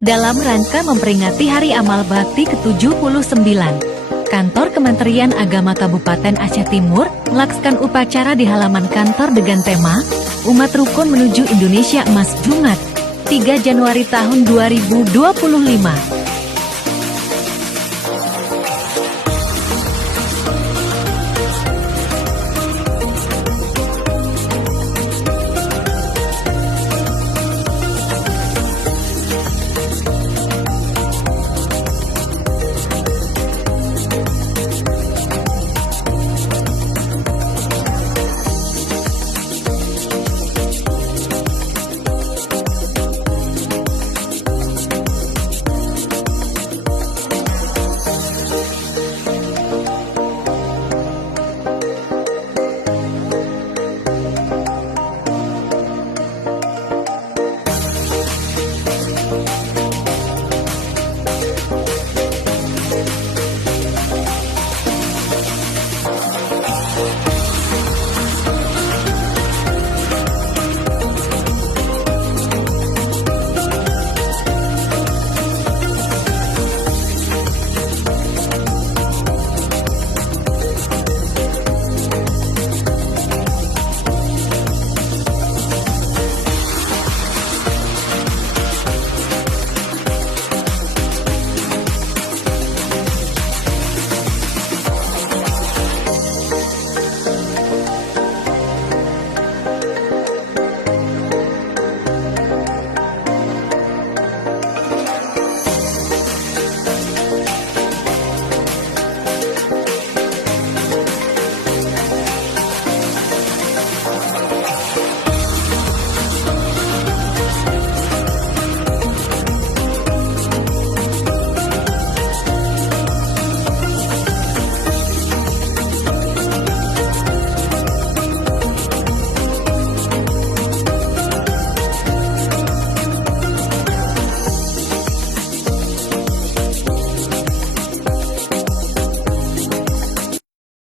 Dalam rangka memperingati Hari Amal Bakti ke-79, Kantor Kementerian Agama Kabupaten Aceh Timur melaksanakan upacara di halaman kantor dengan tema Umat Rukun Menuju Indonesia Emas Jumat, 3 Januari tahun 2025.